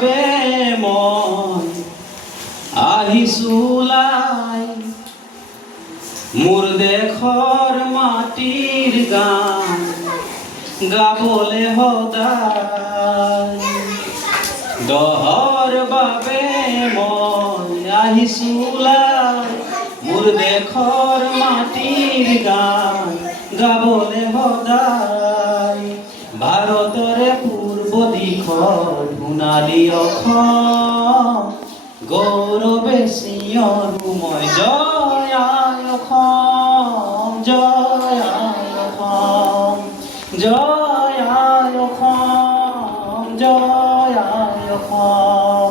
বাবে মন আহিছোলাই মোৰ দেশৰ মাটিৰ গান গাবলে সদায় দহৰ বাবে মই আহিছোলাই মোৰ দেশৰ মাটিৰ গান গাবলে সদায় ভাৰতৰে পূৰ্ব দিশৰ সোণালী অসম গৌৰৱে চিঞৰো মই জয় আই অসম জয় আই অসম জয় আই অসম জয় আই অসম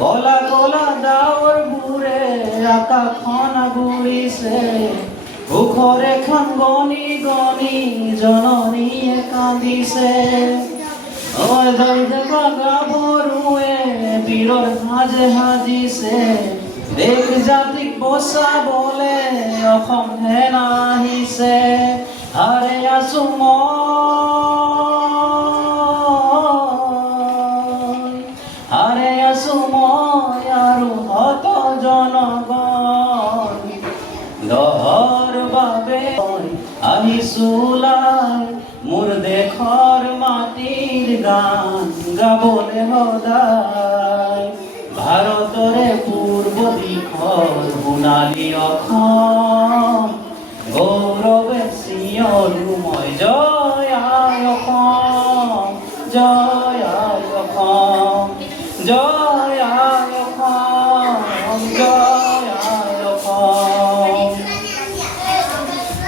কলা কলা ডাৱৰবোৰে আকাশখন আগুৰিছে সুখৰ এখন গণি গণি জননীয়ে কান্দিছে গাভৰুৱে বীৰৰ সাজে সাজিছে দেশ জাতিক বচাবলে অসম সেনা আহিছে আৰে আছো মই আৰু হত জনগণ দহৰ বাবে আহিছোলাই মোৰ দেশৰ মাটিৰ গান গাবলে সদায় ভাৰতৰে পূৰ্ব দিশৰ সোণালী অসম গৌৰৱে চিঞৰো মই জয় আই অসম জয় আই অসম জয় আই অসম জয় আই অসম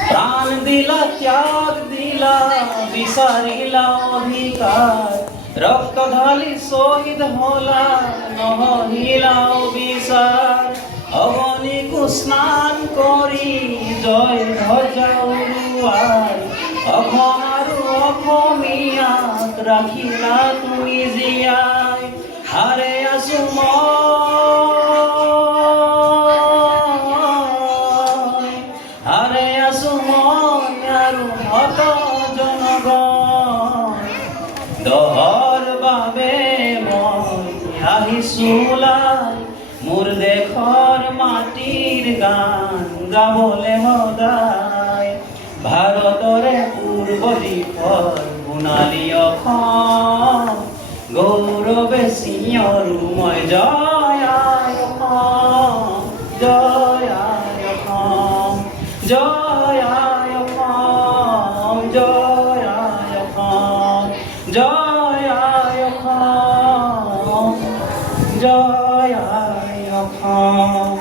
প্ৰাণ দিলা ত্যাগ দিলা বিচাৰিলা অধিকাৰ ৰক্ত ঢালি শ্বহীদ হলা নহহিলা বিচাৰ অগণিকো স্নান কৰি জয় ধ্বজা উৰুৱাই অসম আৰু অসমীয়াক ৰাখিলা তুমি জীয়াই আৰে আছো মই আৰু হত জনগণ দহৰ বাবে মই আহিছোলাই মোৰ দেশৰ মাটিৰ গান গাবলে সদায় ভাৰতৰে পূৰ্ব দিশৰ সোণালী অসম গৌৰৱে চিঞৰো মই জয় আই অসম জয় আই অসম জয় আই অসম জয় আই অসম জয় আই অসম জয় আই অসম